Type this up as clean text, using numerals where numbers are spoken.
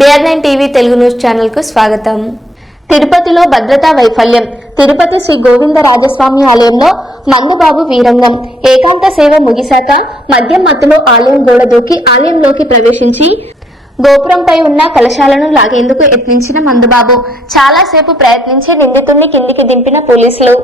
BR9 TV Telugu news channel కు స్వాగతం. తిరుపతిలో భద్రతా వైఫల్యం. తిరుపతి శ్రీ గోవిందరాజస్వామి ఆలయంలో మందుబాబు వీరంగం. ఏకాంత సేవ ముగిశాక మద్యం మత్తులో ఆలయం గోడ దూకి ఆలయంలోకి ప్రవేశించి గోపురంపై ఉన్న కలశాలను లాగేందుకు యత్నించిన మందుబాబు చాలాసేపు ప్రయత్నించి నిందితుడిని కిందికి దింపిన పోలీసులు.